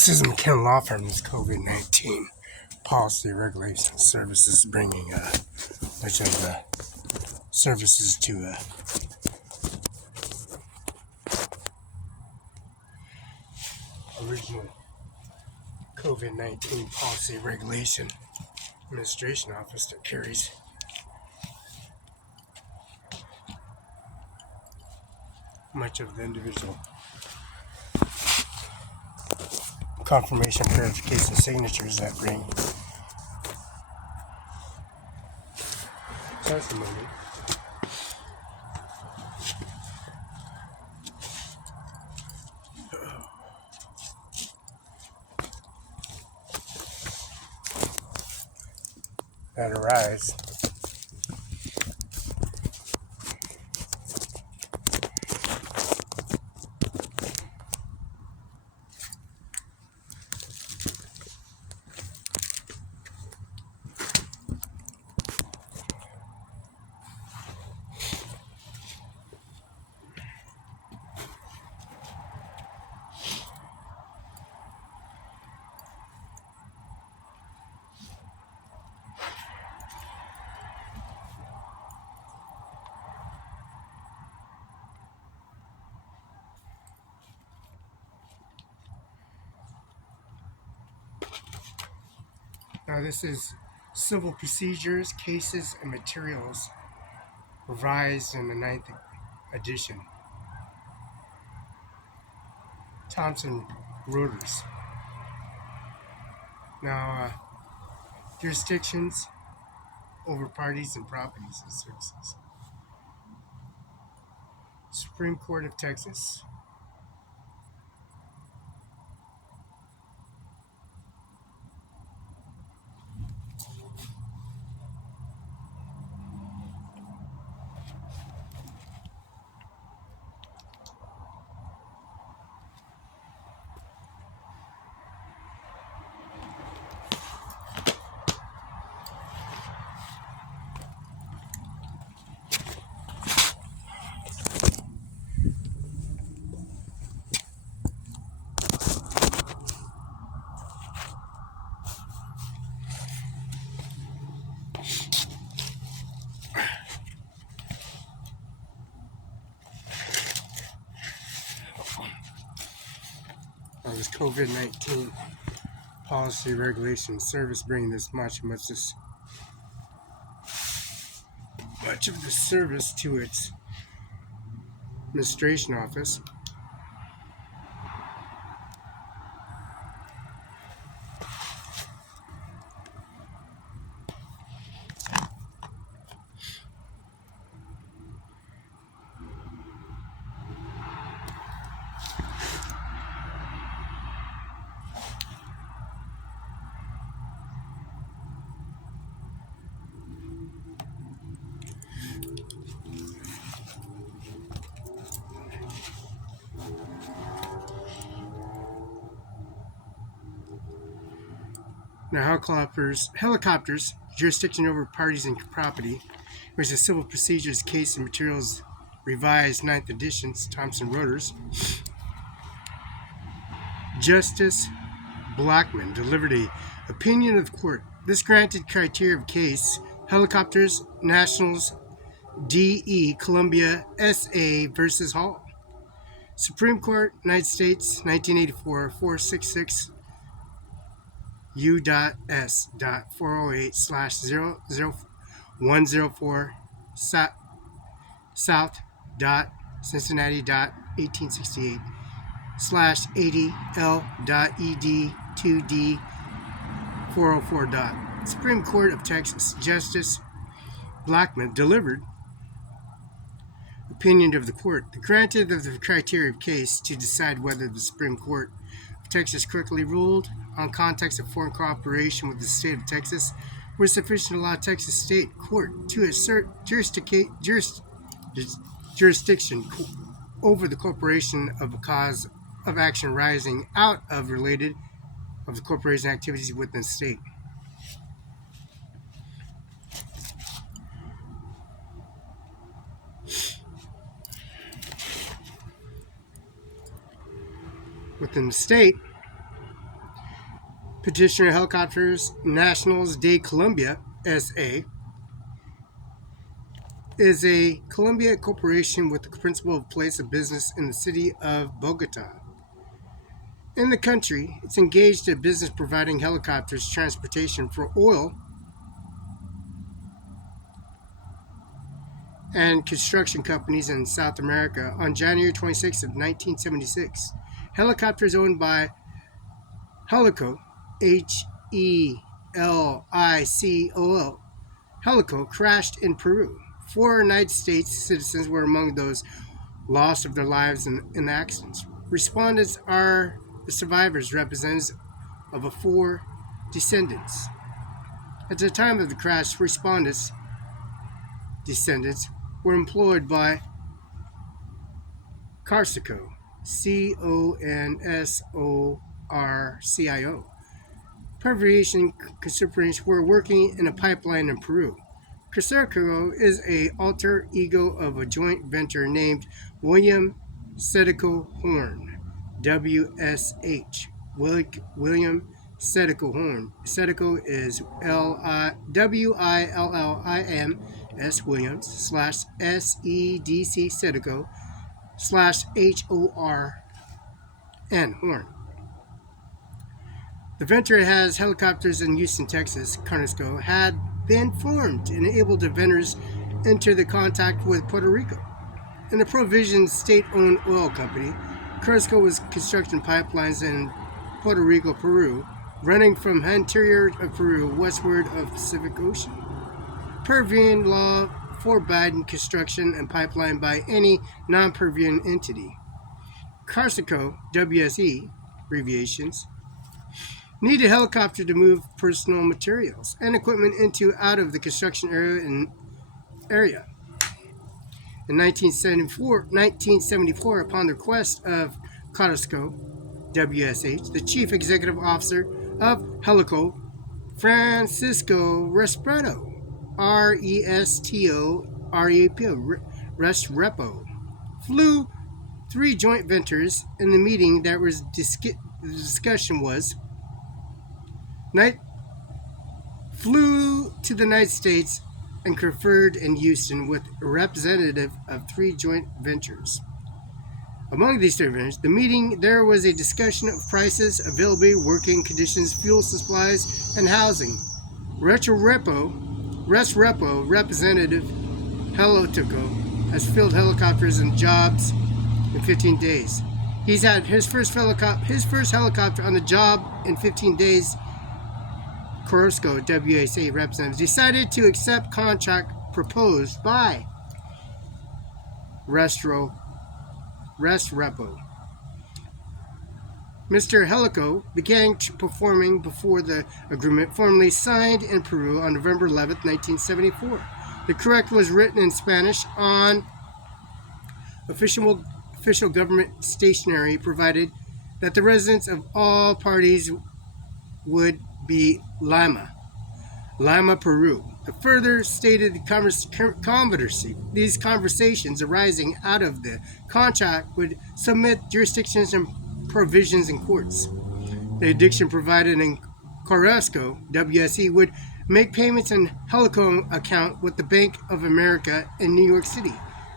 This is McKenna Law Firm's COVID-19 policy regulation services, bringing much of the services to original COVID-19 policy regulation administration office that carries much of the individual confirmation, verification, signatures that bring testimony. That arise Now, this is Civil Procedures, Cases, and Materials, revised in the 9th edition. Thompson Reuters. Now, jurisdictions over parties and properties and services. Supreme Court of Texas. This COVID-19 policy regulation service, bringing this much of the service to its administration office. Now, helicopters, jurisdiction over parties and property, which is Civil Procedures, Case and Materials, revised 9th editions, Thomson Reuters. Justice Blackmun delivered an opinion of the court. This granted criteria of case, helicopters, Nationals, D.E. Columbia, S.A. versus Hall. Supreme Court, United States, 1984, 466. U.S.408/00104 South Cincinnati 1868 /80 L.ed 2D 404. Supreme Court of Texas. Justice Blackmun delivered opinion of the court. The granted of the criteria of case to decide whether the Supreme Court of Texas correctly ruled on context of foreign cooperation with the state of Texas was sufficient to allow Texas state court to assert jurisdiction over the corporation of a cause of action arising out of related of the corporation activities within the state. Within the state, Petitioner Helicopters Nationals de Colombia, SA, is a Colombia corporation with the principal place of business in the city of Bogota. In the country, it's engaged in business providing helicopters transportation for oil and construction companies in South America. On January 26 of 1976, helicopters owned by Helico, Helicol, Helico crashed in Peru. 4 United States citizens were among those lost of their lives in the accidents. Respondents are the survivors, representatives of 4 descendants. At the time of the crash, respondents' descendants were employed by Carsico, Consorcio. Peruvian constituents were working in a pipeline in Peru. Carsico is an alter ego of a joint venture named William Sedico Horn, WSH. William Sedico Horn. Sedico is WILLIMS Williams /SEDC Sedico /HORN Horn. The venture has helicopters in Houston, Texas. Carsico had been formed and enabled the vendors enter the contact with Puerto Rico. In the Provision state-owned oil company, Carsico was constructing pipelines in Puerto Rico, Peru, running from the interior of Peru westward of the Pacific Ocean. Peruvian law forbade construction and pipeline by any non-Peruvian entity. Carsico, WSE, abbreviations, needed a helicopter to move personal materials and equipment out of the construction area. In 1974, upon the request of Carsico, WSH, the chief executive officer of Helico, Francisco Restrepo, Restrepo, flew 3 joint ventures. In the meeting, the discussion was flew to the United States and conferred in Houston with a representative of 3 joint ventures. Among these 3 ventures, there was a discussion of prices, availability, working conditions, fuel supplies, and housing. Restrepo, representative Helico, has filled helicopters and jobs in 15 days. He's had his first helicopter on the job in 15 days. Carsico, WSA representatives, decided to accept contract proposed by Restrepo. Mr. Helico began performing before the agreement formally signed in Peru on November 11, 1974. The correct was written in Spanish on official government stationery, provided that the residence of all parties would be Lima, Peru. The further stated these conversations arising out of the contract would submit jurisdictions and provisions in courts. The addiction provided in Carsico, WSE, would make payments in Helico account with the Bank of America in New York City.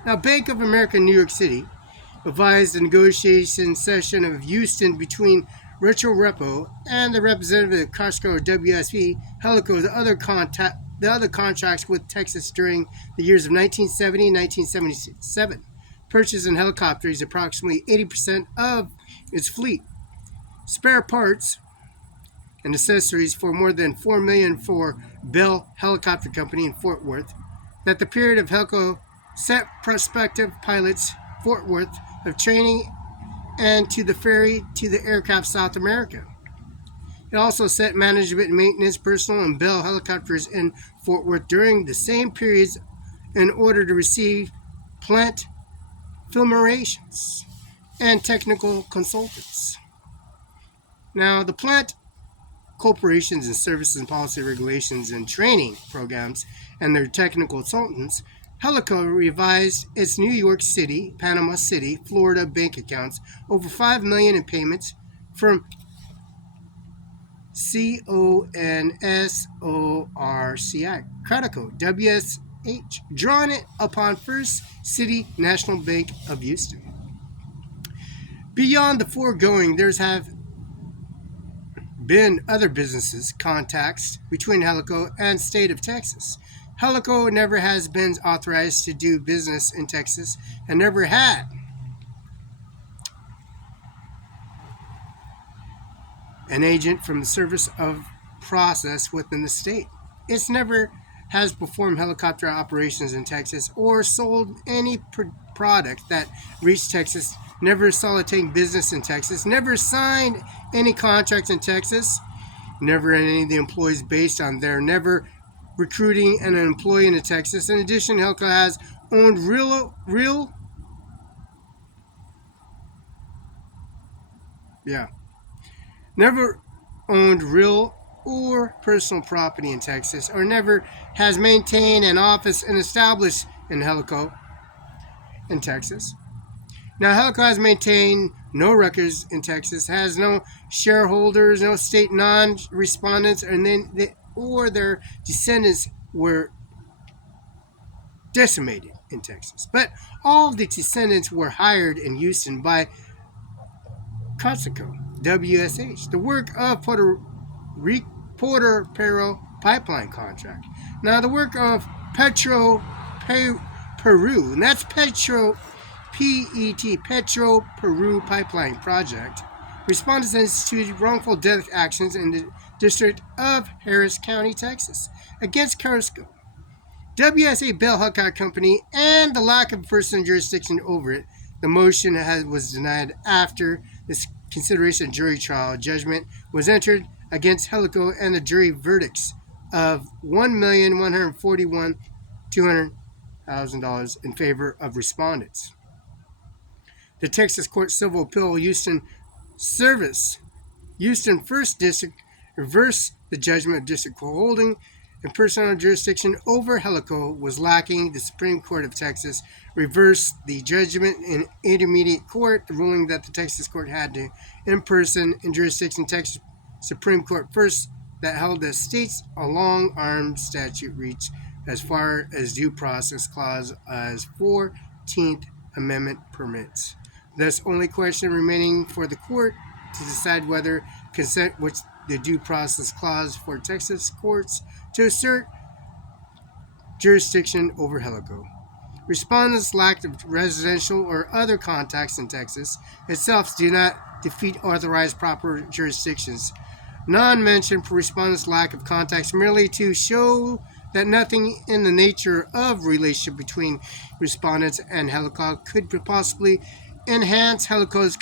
Now, Bank of America in New York City advised the negotiation session of Houston between Restrepo and the representative of Carsico, WSE, Helico, the other contracts with Texas during the years of 1970 and 1977. Purchased in helicopters approximately 80% of its fleet. Spare parts and accessories for more than $4 million for Bell Helicopter Company in Fort Worth. That the period of Helico set prospective pilots Fort Worth of training and to the ferry to the aircraft South America. It also set management and maintenance personnel and Bell helicopters in Fort Worth during the same periods in order to receive plant filmations and technical consultants. Now, the plant corporations and services and policy regulations and training programs and their technical consultants, Helico revised its New York City, Panama City, Florida bank accounts over $5 million in payments from CONSORCI, credit code WSH, drawn upon First City National Bank of Houston. Beyond the foregoing, there's have been other businesses contacts between Helico and state of Texas. Helico never has been authorized to do business in Texas and never had an agent from the service of process within the state. It's never has performed helicopter operations in Texas or sold any product that reached Texas, never soliciting business in Texas, never signed any contracts in Texas, never any of the employees based on there, never recruiting an employee into Texas. In addition, Helico has owned never owned real or personal property in Texas, or never has maintained an office and established in Helico in Texas. Now, Helico has maintained no records in Texas, has no shareholders, no state non-respondents, or their descendants were decimated in Texas. But all of the descendants were hired in Houston by Conseco, WSH, the work of Puerto Pero pipeline contract. Now, the work of Peru, and that's Petro Peru pipeline project, respondents instituted wrongful death actions in the District of Harris County, Texas, against Carrasco, WSA Bell Helicopter Company, and the lack of personal jurisdiction over it. The motion was denied after this consideration of jury trial. Judgment was entered against Helico, and the jury verdicts of $1,141,200 in favor of respondents. The Texas Court Civil Appeal Houston First District reversed the judgment of District Court holding and personal jurisdiction over Helico was lacking. The Supreme Court of Texas reversed the judgment in intermediate court, the ruling that the Texas court had to in-person in jurisdiction. Texas Supreme Court first that held the state's long-arm statute reach as far as due process clause as 14th Amendment permits. Thus, only question remaining for the court to decide whether consent, which the due process clause for Texas courts to assert jurisdiction over Helico. Respondents' lack of residential or other contacts in Texas itself do not defeat authorized proper jurisdictions. None mentioned for respondents' lack of contacts merely to show that nothing in the nature of relationship between respondents and Helico could possibly enhance Helico's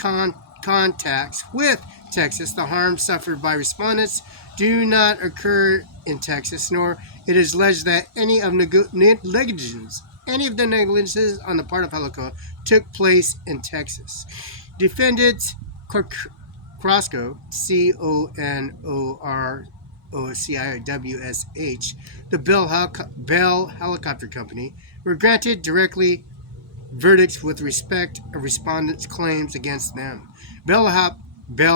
contacts with Texas. The harm suffered by respondents do not occur in Texas, nor it is alleged that any of the negligences on the part of Helico took place in Texas. Defendants Crosco, CONOROCIWSH, the Bell Helicopter Company, were granted directly verdicts with respect to respondents' claims against them. Bell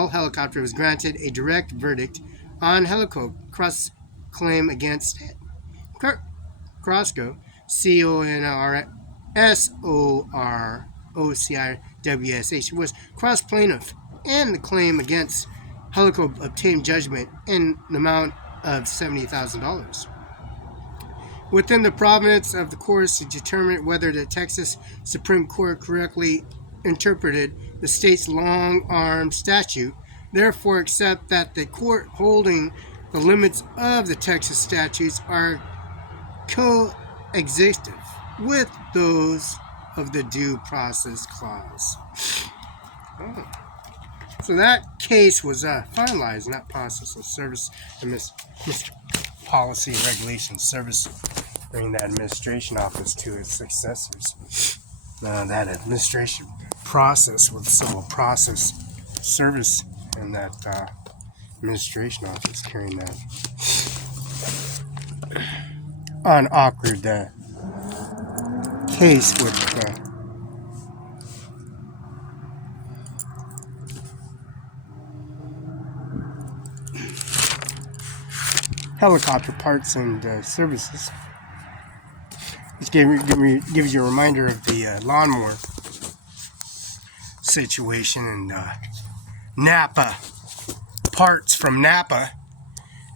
Helicopter was granted a direct verdict on Helico cross-claim against it. Crosco, CONSORCIWSH, was cross-plaintiff, and the claim against Helico obtained judgment in the amount of $70,000. Within the province of the courts to determine whether the Texas Supreme Court correctly interpreted the state's long-arm statute, therefore accept that the court holding the limits of the Texas statutes are coexistent with those of the due process clause. So that case was finalized, not process of service and policy and regulation service, bringing the administration office to its successors. That administration process with civil process service and that administration office carrying that on awkward case with helicopter parts and services. This gives you a reminder of the lawnmower situation and Napa parts from Napa,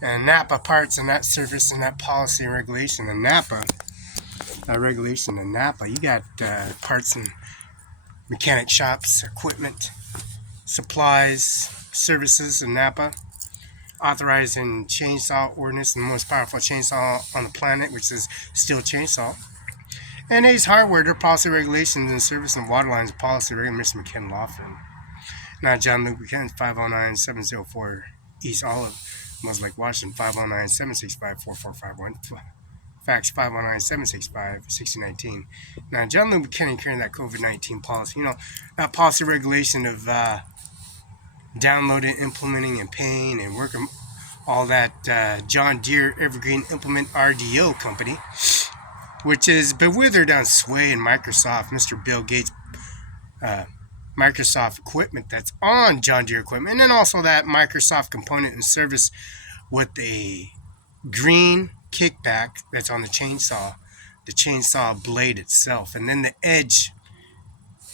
and Napa parts and that service and that policy and regulation and Napa regulation in Napa. You got parts and mechanic shops, equipment, supplies, services in Napa, authorizing chainsaw ordinance and the most powerful chainsaw on the planet, which is steel chainsaw. And A's Hardware, their policy regulations and service and water lines policy regulation, Mr. McKinnon Law Firm. Now, John Luke McKinnon, 509-704 East Olive, Lake, Washington, 509-765-4451. Fax 519-765-6019. Now, John Luke McKinnon carrying that COVID-19 policy. You know, that policy regulation of downloading, implementing, and paying and working all that John Deere Evergreen Implement RDO company, which is bewildered on Sway and Microsoft, Mr. Bill Gates Microsoft equipment that's on John Deere equipment, and then also that Microsoft component and service with a green kickback that's on the chainsaw blade itself, and then the edge.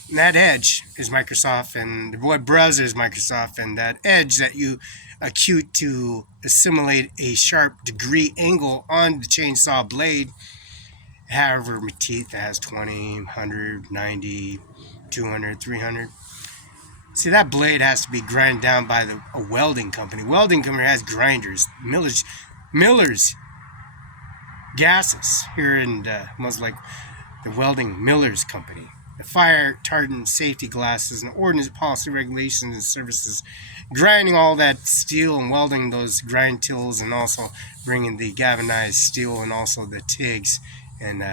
And that edge is Microsoft, and the web browser is Microsoft, and that edge that you acute to assimilate a sharp degree angle on the chainsaw blade. However, my teeth has 20, 100, 90, 200, 300. See, that blade has to be ground down by a welding company. Welding company has grinders. Miller's gases here in like the welding Miller's company. The fire retardant safety glasses and ordinance policy regulations and services, grinding all that steel and welding those grind tills, and also bringing the galvanized steel and also the TIGs, and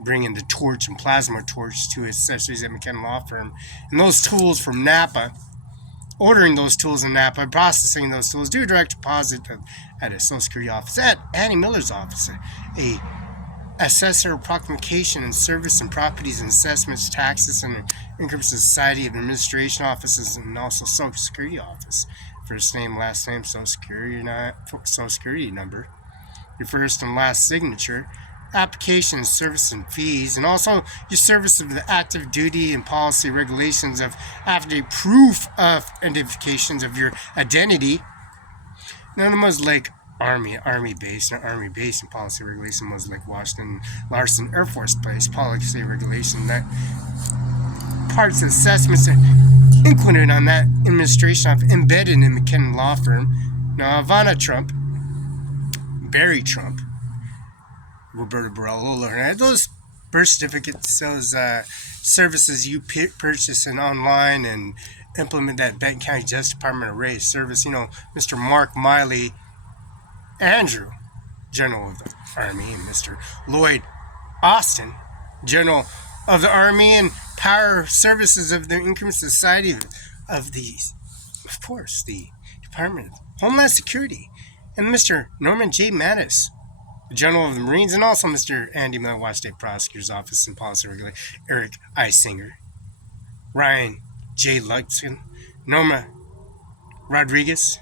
bringing the torch and plasma torch to accessories at McKinnon Law Firm, and those tools from Napa, ordering those tools in Napa, processing those tools, do a direct deposit at a Social Security office, at Annie Miller's office, a assessor proclamation and service and properties and assessments, taxes and income society of administration offices, and also Social Security office. First name, last name, Social Security number, your first and last signature, application, service and fees, and also your service of the active duty and policy regulations of after proof of identifications of your identity. None of them was like Army base, or Army base and policy regulation was like Washington Larson Air Force Base policy regulation. That parts of assessments are included on that administration of embedded in McKinnon Law Firm. Now, Ivanka Trump, Barry Trump, Roberta Barela, those birth certificates, those services you purchase and online and implement that Benton County Justice Department array service. You know, Mr. Mark Miley Andrew, General of the Army, and Mr. Lloyd Austin, General of the Army and Power Services of the Income Society of the Department of Homeland Security, and Mr. Norman J. Mattis, General of the Marines, and also Mr. Andy Miller, Washington State Prosecutor's Office and Policy Regulator, Eric I. Singer, Ryan J. Luxon, Norma Rodriguez,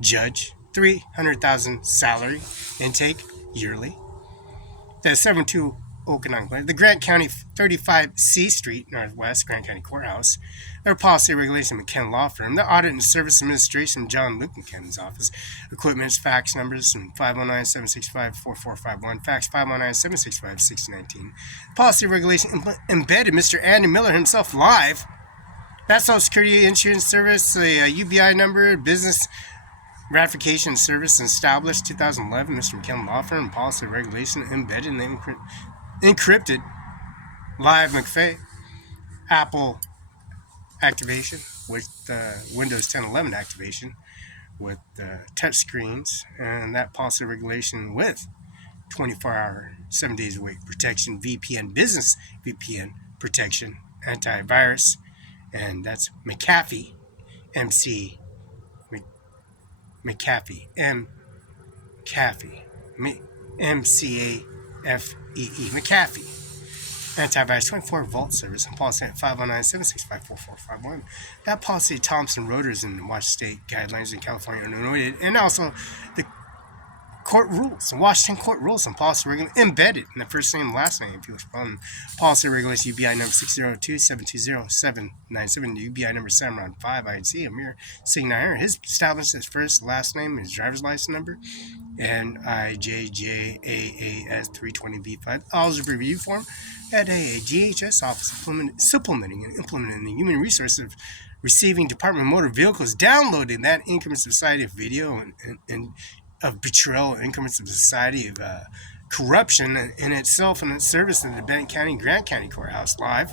Judge, $300,000 salary intake yearly. The 72 Okanagan, the Grant County 35 C Street Northwest, Grant County Courthouse. Their policy regulation McKinnon Law Firm. The Audit and Service Administration John Luke McKinnon's office. Equipment's fax numbers and 509-765-4451. Fax 509-765-6019. Policy regulation embedded Mr. Andy Miller himself live. That's Social Security Insurance Service, the UBI number, business ratification service established 2011, Mr. McKinnon Law Firm, policy regulation embedded and encrypted live McFay, Apple activation with Windows 10 11 activation with touch screens, and that policy regulation with 24-hour, 7 days a week protection, VPN, business VPN protection, antivirus, and that's McAfee, McAfee, MCAFEE, McAfee, antivirus 24-volt service, and policy at 509-765-4451. That policy, Thompson Reuters and Washington State guidelines in California are noted, and also the court rules, Washington court rules and policy regulations embedded in the first name, last name. Felix policy regulations UBI number 602-720-797, UBI number CIMARON5INC. Amir Singh his established his first, last name, his driver's license number, and IJJAAS 320B5. Eligible review form at a DHS office supplementing and implementing the human resources of receiving Department of Motor Vehicles, downloading that Increments of Society of video and of betrayal, Increments of Society of corruption in itself and its service in the Benton County, Grant County Courthouse live,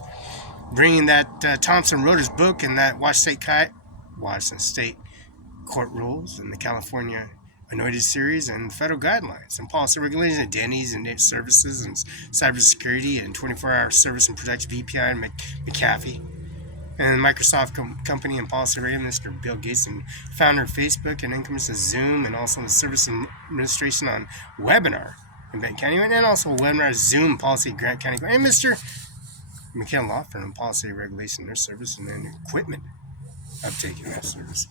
bringing that Thompson Reuters book and that Washington State court rules and the California Anointed series and federal guidelines and policy regulations, identities and services and cybersecurity and 24-hour service and protection VPI and McAfee. And Microsoft company and policy regulator, Mr. Bill Gates, and founder of Facebook and Increments of Zoom, and also the service administration on webinar in Benton County, and also webinar Zoom policy Grant County, and Mr. McKenna Law Firm policy regulation, their service, and then equipment uptake in that service.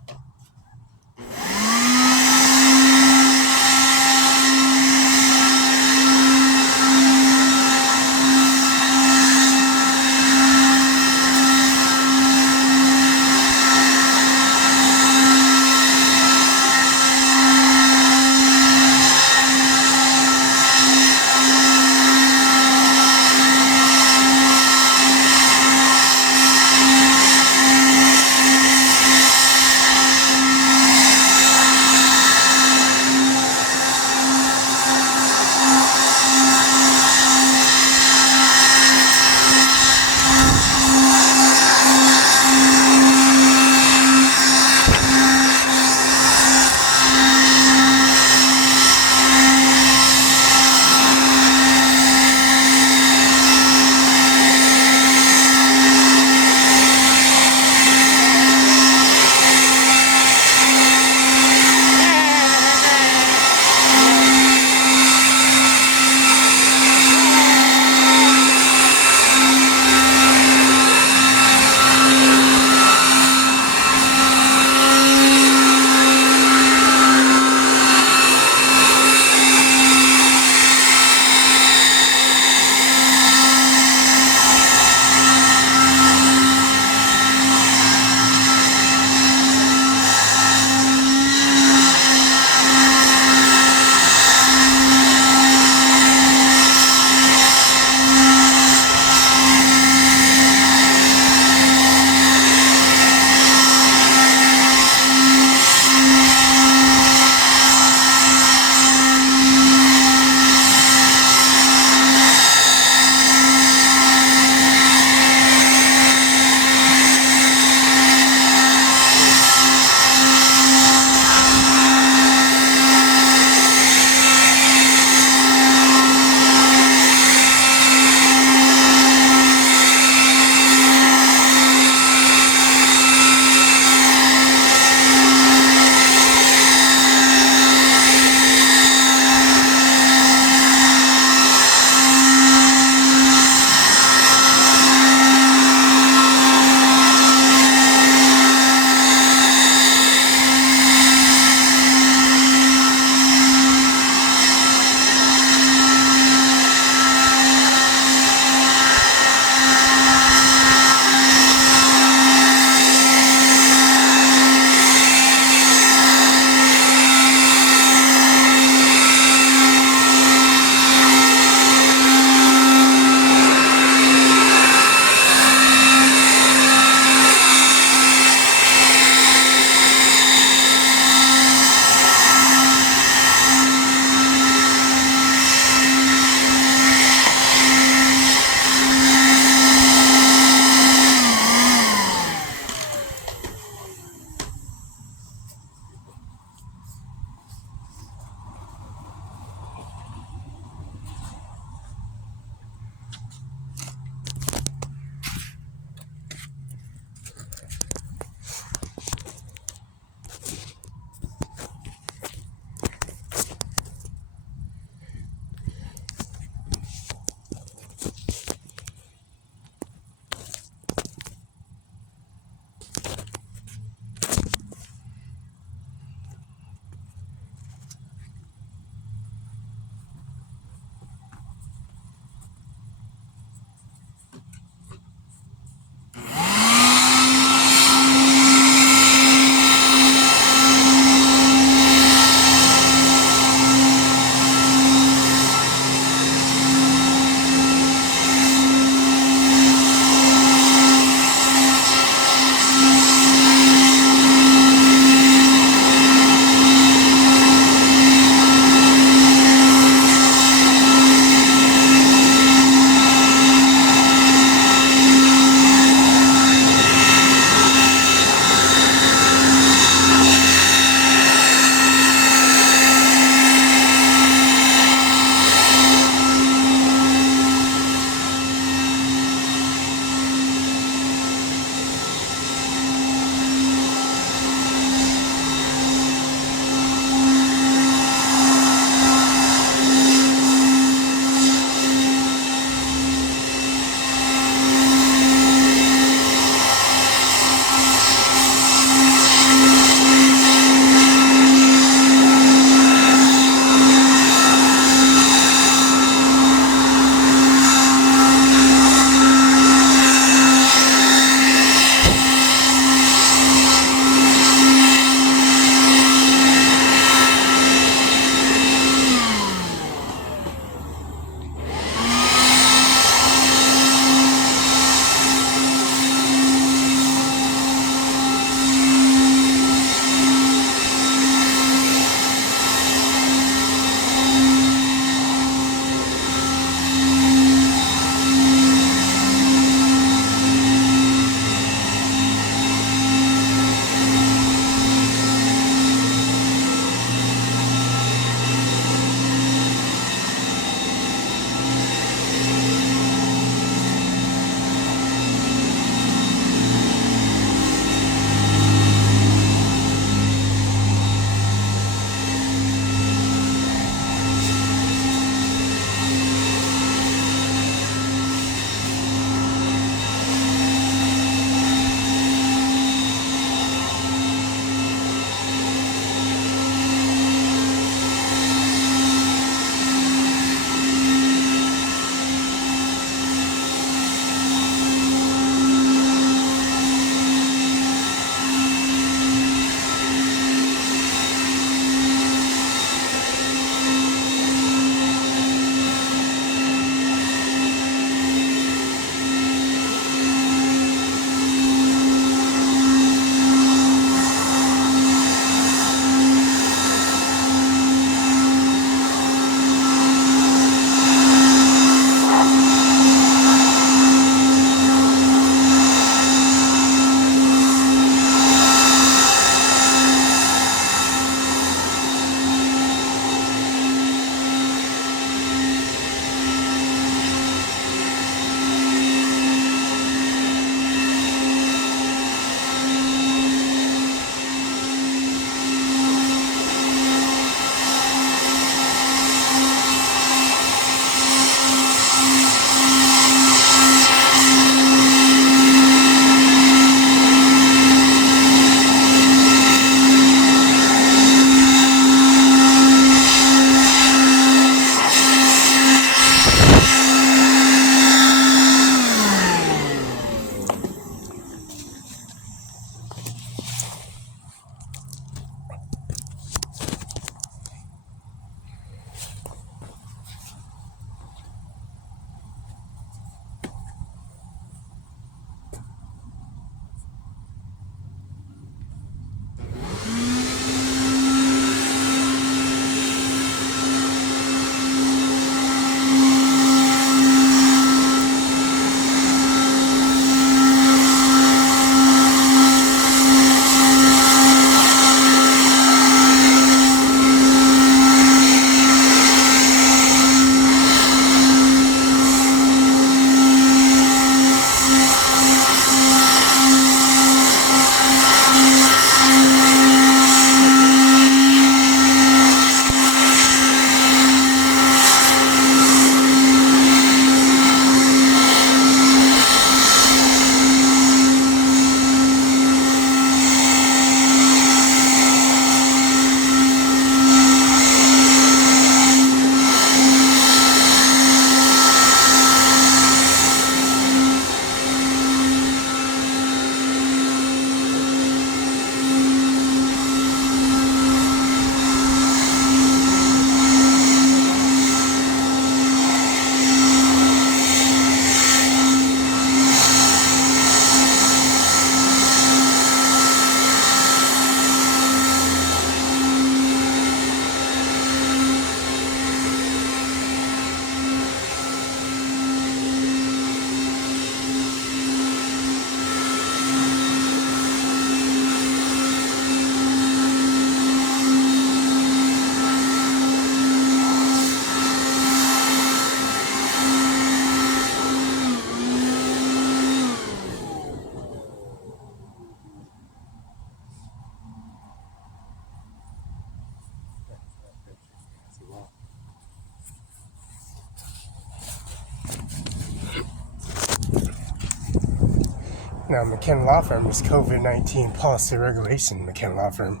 Now, McKenna Law Firm is COVID-19 policy regulation. McKenna Law Firm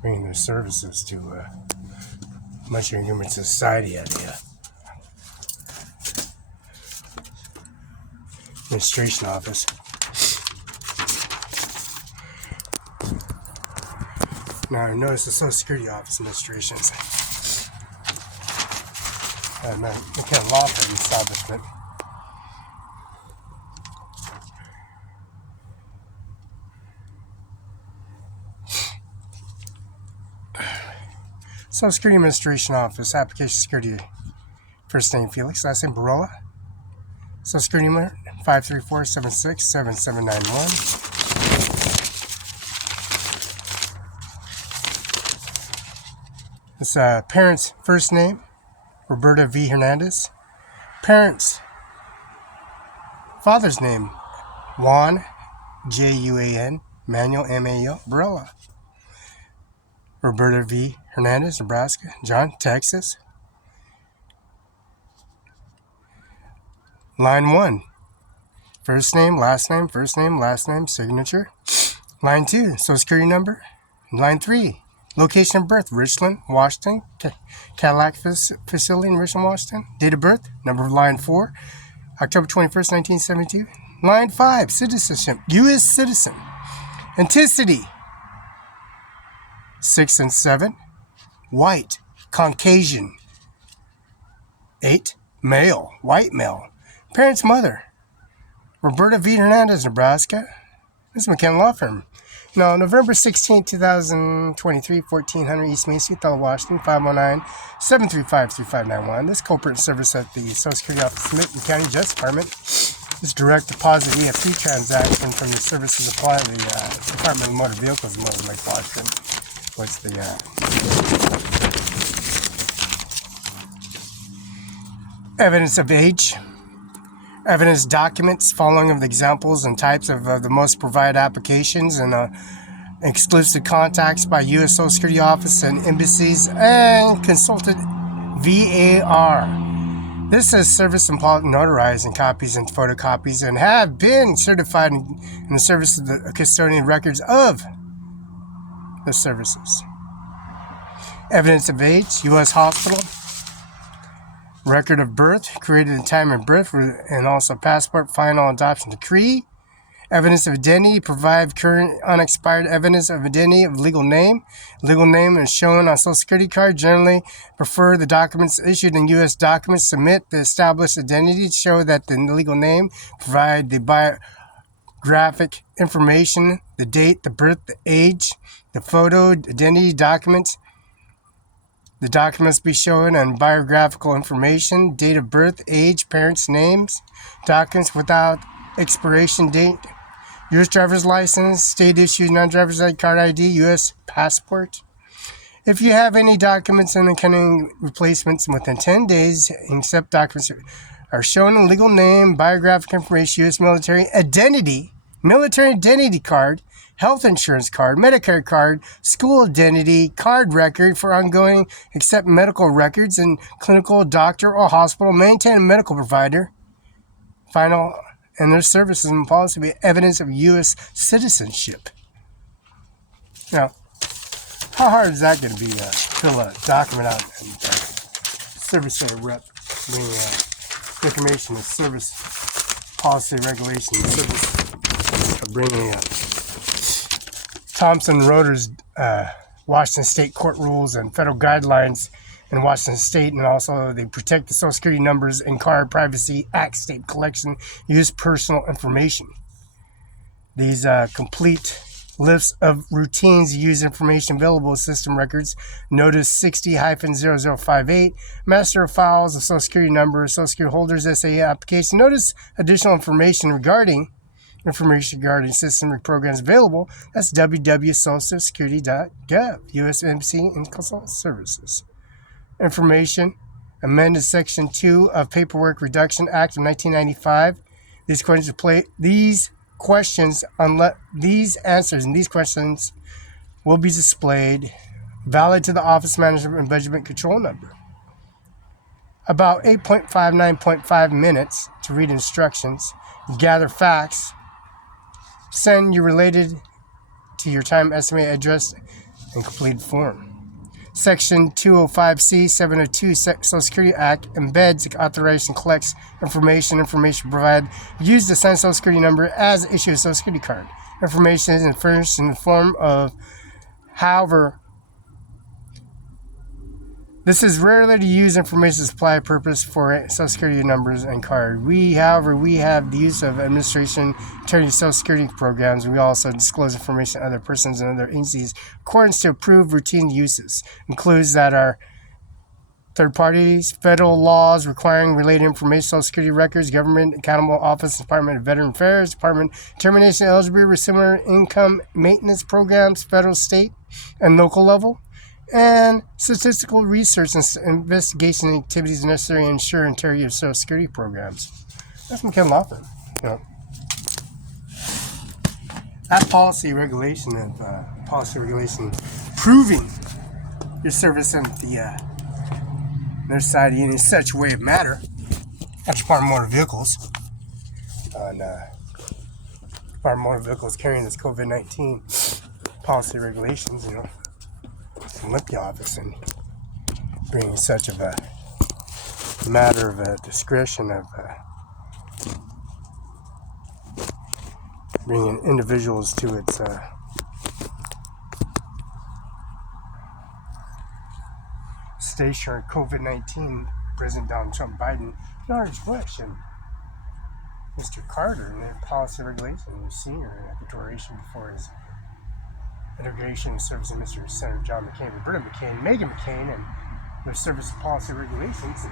bringing their services to much of human society at the administration office. Now, I noticed the Social Security Office administrations McKenna Law Firm establishment. Social Security Administration Office, Application Security, first name Felix, last name Barela, Social Security number 534-76-7791. This parents' first name, Roberta V. Hernandez. Parents' father's name, Juan, Juan, Manuel, Mal, Barela. Roberta V. Hernandez, Nebraska. John, Texas. Line 1. First name, last name, signature. Line 2. Social Security number. Line 3. Location of birth, Richland, Washington. Cadillac facility in Richland, Washington. Date of birth, number of line 4. October 21st, 1972. Line 5. Citizenship, U.S. citizen. Ethnicity, 6 and 7. White, Caucasian. 8. Male, white male. Parents' mother, Roberta V. Hernandez, Nebraska. This is McKenna Law Firm. Now, November 16, 2023, 1400 East Main Street, Othello, Washington, 519-735-3591. This corporate service at the Social Security Office, Smith County Justice Department. This direct deposit EFT transaction from the services applied to the Department of Motor Vehicles in Mobile Lake, Washington. What's the evidence of age? Evidence documents following of the examples and types of the most provided applications and exclusive contacts by U.S. Social Security Office and embassies and consulted VAR. This is service and notarized in copies and photocopies and have been certified in the service of the custodian records of the services. Evidence of age, U.S. hospital. Record of birth, created in time of birth, and also passport, final adoption decree. Evidence of identity, provide current unexpired evidence of identity of legal name. Legal name is shown on Social Security card. Generally, prefer the documents issued in U.S. documents. Submit the established identity to show that the legal name. Provide the biographic information, the date, the birth, the age, the photo, identity documents. The documents be shown on biographical information, date of birth, age, parents' names, documents without expiration date, U.S. driver's license, state issued non-driver's ID card ID, U.S. passport. If you have any documents and accompanying replacements within 10 days, except documents are shown in legal name, biographic information, U.S. military identity card, health insurance card, Medicare card, school identity card record for ongoing except medical records and clinical doctor or hospital, maintain a medical provider. Final, and their services and policy be evidence of U.S. citizenship. Now, how hard is that going to be to fill a document out and service center rep bringing information and service policy regulation and service bringing Thompson Reuters Washington State court rules and federal guidelines in Washington State, and also they protect the Social Security numbers and Card Privacy Act state collection use personal information. These complete lists of routines use information available system records. Notice 60-0058, master of files of Social Security number, Social Security holders, SAA application. Notice additional information regarding system programs available. That's www.socialsecurity.gov, U.S. Embassy and Consular Services. Information, amended Section 2 of Paperwork Reduction Act of 1995. These answers and these questions will be displayed valid to the Office Management and Budget Control number. About 8.59.5 minutes to read instructions. gather facts, send your related to your time estimate address and complete form. Section 205C 702 Social Security Act embeds the authorization collects information provided use the assigned Social Security number as issue a Social Security card. Information is furnished in the form of, however, this is rarely to use information supply purpose for Social Security numbers and card. We have the use of administration attorney Social Security programs. We also disclose information to other persons and other agencies according to approved routine uses. Includes that our third parties, federal laws requiring related information, Social Security records, government accountable office, Department of Veteran Affairs, Department termination eligibility with similar income maintenance programs, federal, state, and local level, and statistical research and investigation activities necessary to ensure integrity of Social Security programs. That's from Ken Lawson. That policy regulation proving your service in the their society in such a way of matter. That's Department of Motor Vehicles. And Department of Motor Vehicles carrying this COVID-19 policy regulations, from Olympia office and bringing such of a matter of discretion of bringing individuals to its station COVID-19, President Donald Trump, Biden, George Bush, and Mr. Carter, and their policy regulation, senior declaration before his integration and service of Mr. Senator John McCain, Roberta McCain, Megan McCain, and their service of policy regulations.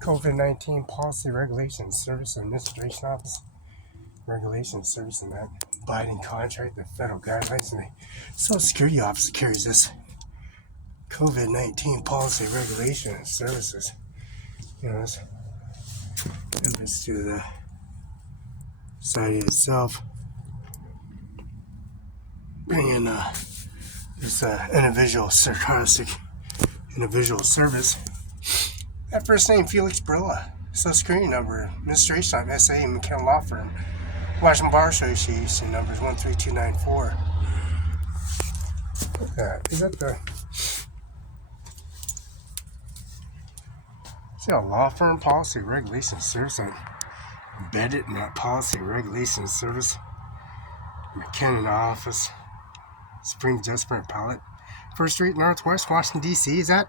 COVID-19 Policy Regulations Service Administration Office. Regulations Service and that abiding contract, the federal guidelines, and the Social Security Office carries this COVID-19 Policy Regulations Services. You know, this evidence to the society itself. Bringing this individual sarcastic individual service. That first name, Felix Barela. Social Security number, administration of SA McKenna Law Firm. Washington Bar Association numbers 13294. Look at that. Is that the... See a law firm policy regulation service? I embedded in that policy regulation service. McKenna office. Spring Adjustment Palette. First Street, Northwest, Washington, D.C. Is that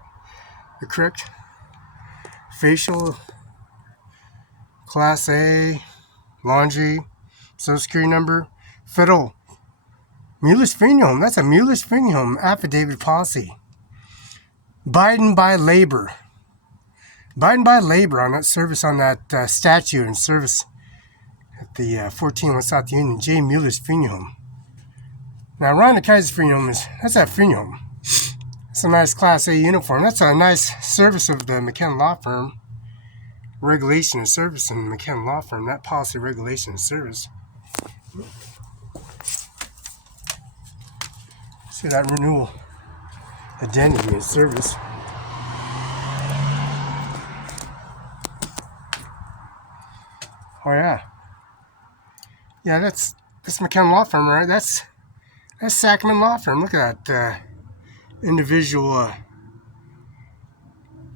the correct facial Class A laundry Social Security number? Federal Mueller's Funeral Home. That's a Mueller's Funeral Home affidavit policy. Biden by labor. Biden by labor on that service, on that statue and service at the 14 West South Union, J. Mueller's Funeral Home. Now, Rhonda Kaiser's funeral home that's that funeral home. It's a nice Class A uniform. That's a nice service of the McKenna Law Firm. Regulation and service in the McKenna Law Firm. That policy, regulation, and service. See that renewal, identity, and service. Oh yeah. Yeah, that's McKenna Law Firm, right? That's Sacramento Law Firm. Look at that individual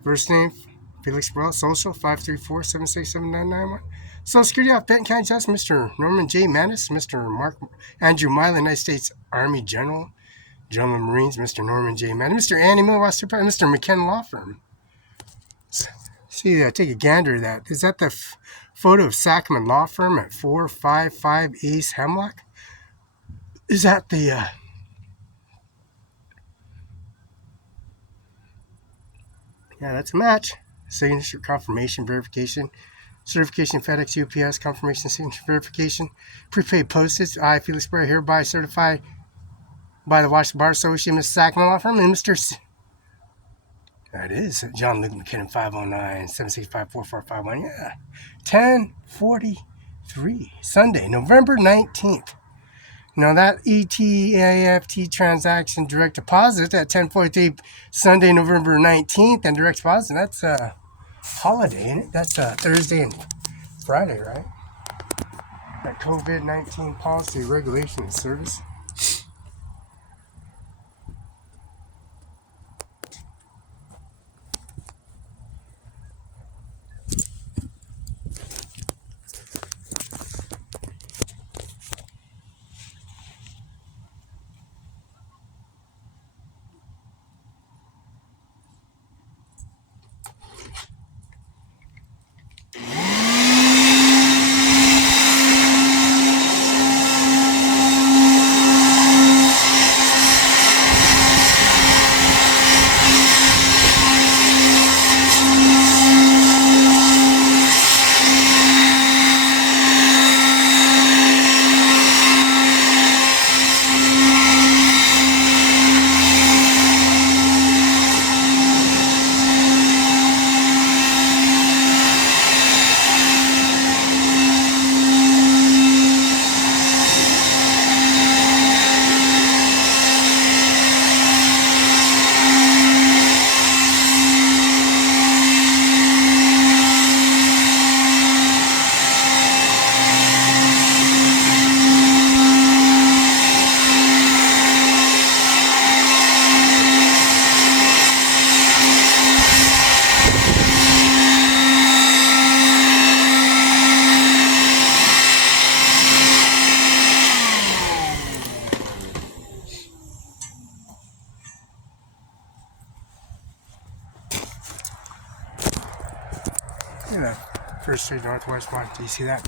first name, Felix Barela, social 534-767-991. Social Security of Benton County Justice, Mr. Norman J. Manis, Mr. Mark Andrew Miley, United States Army General of Marines, Mr. Norman J. Manis, Mr. Andy Miller, Mr. McKenna Law Firm. See, take a gander at that. Is that the photo of Sacramento Law Firm at 455 East Hemlock? Is that the yeah, that's a match. Signature, confirmation, verification, certification, FedEx, UPS, confirmation, signature, verification, prepaid postage. I, Felix Barela, hereby certified by the Washington Bar Association, Mr. Sacramento Law Firm, and Mr. That is John Luke McKinnon, 509-765-4451. Yeah, 10:43 Sunday, November 19th. Now that ETAFT transaction direct deposit at 10:43 Sunday, November 19th, and direct deposit, that's a holiday, isn't it? That's Thursday and Friday, right? That COVID-19 policy, regulation, and service. First Street, Northwest Washington. Do you see that?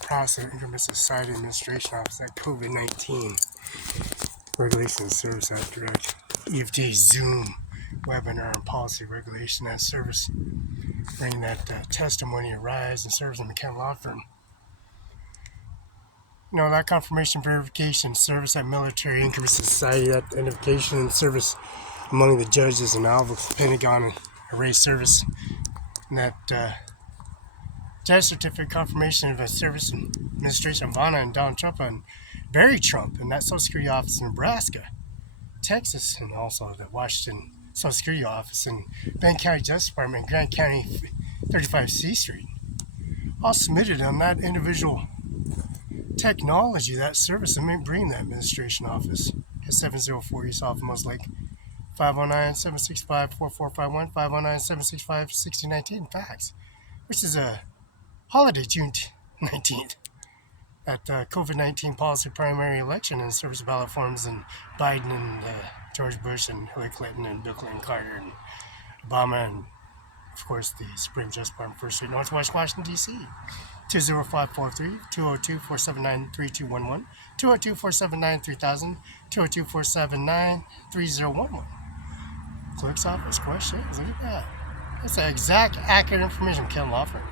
Process Increment Society Administration Office, that COVID-19 Regulation and Service Act Direct, EFT Zoom webinar on policy regulation and service, bringing that testimony of rise and service in the Kent law firm. That confirmation, verification, service at military, income society, that identification and service among the judges and all the Pentagon and array service, and that death certificate confirmation of a service in administration of Ivana and Donald Trump and Barry Trump and that Social Security office in Nebraska, Texas, and also the Washington Social Security office in Benton County Justice Department and Grant County 35C Street, all submitted on that individual technology, that service, and bring that administration office at 704 East Alpha Lake, 509-765-4451, 509-765-6019, fax, which is a holiday, June 19th, at COVID-19 policy primary election and service ballot forms and Biden and George Bush and Hillary Clinton and Bill Clinton, Carter and Obama, and of course the Supreme Justice Department, 1st Street, Northwest Washington, D.C. 20543, 202-479-3211, 202-479-3000, 202-479-3011. Clerk's office questions. Look at that. That's exact, accurate information from Ken Law Firm.